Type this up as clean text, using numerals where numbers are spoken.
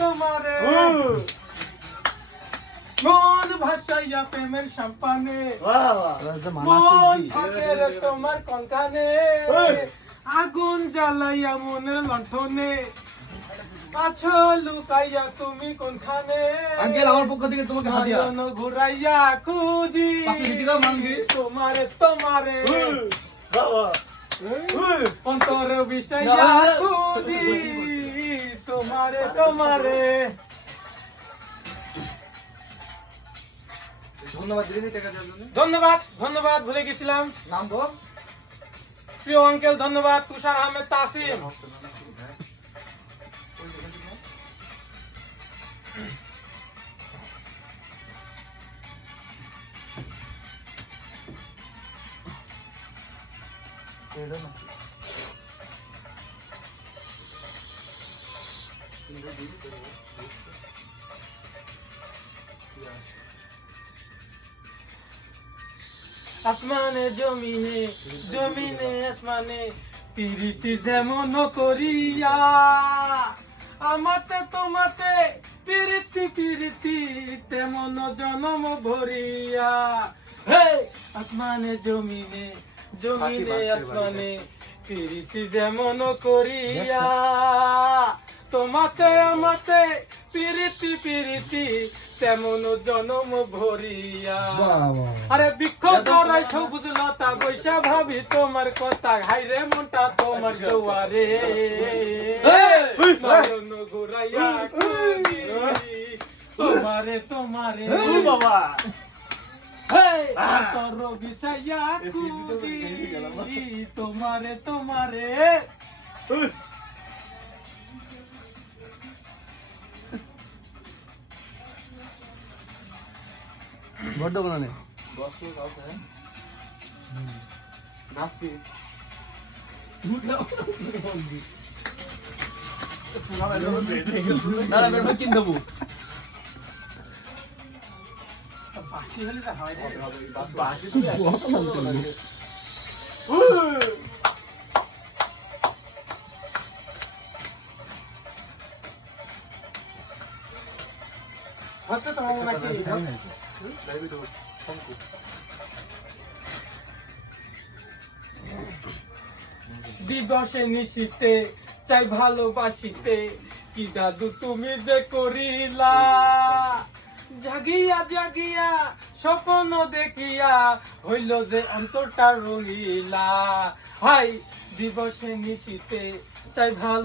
তোমারে মন ভাসাইয়া প্রেমের সম্পানে মন থাকে রে তোমার কনকানে আগুন জ্বালাইয়া মনের লণ্ঠনে আছো লুকাইয়া তুমি কোনখানে আঙ্কেল আমার পক্ষ থেকে তোমাকে হাদিয়া ঘুরাইয়া খুঁজি তোমারে তোমারে অন্তর বিষাইয়া খুঁজি তোমারে তোমারে। ধন্যবাদ ধন্যবাদ ভুলে গেছিলাম নাম বল। প্রিয় আঙ্কেল ধন্যবাদ তুষার আহমেদ তাসিম। আসমানে জমিনে জমিনে আসমানে পিরিতি যেমন করিয়া আমাতে তোমাতে পিরিতি পিরিতি তেমন জনম ভরিয়া হে আসমানে জমিনে জমিনে আসমানে পিরিতি যেমন করিয়া তোমাতে আমাতে পিরিতি পিরিতি তেমন জনম ভরিয়া। আরে বৃক্ষ ধরাই সবুজ লতা বৈশা ভাবি তোমার কথা হাইরে মনটা তোমার দুয়ারে নয়ন ঘুরাইয়া খুঁজি তোমারে তোমারে বাবা তোর বিষাইয়া খুঁজি তোমারে তোমারে। বড় কোন নেই নাস্তি না না বের কিন দেবো বাসি হলে তো হয় রে বাসি তো বহুত ভালো লাগে। হচ্ছে তোমার নাকি দিবসে নিশিতে চাই ভালোবাসিতে কি দাদু তুমি যে করিলা জাগিয়া জাগিয়া স্বপ্ন দেখিয়া হইল যে অন্তরটা রঙিলা হাই দিবসে নিশিতে চাই ভালো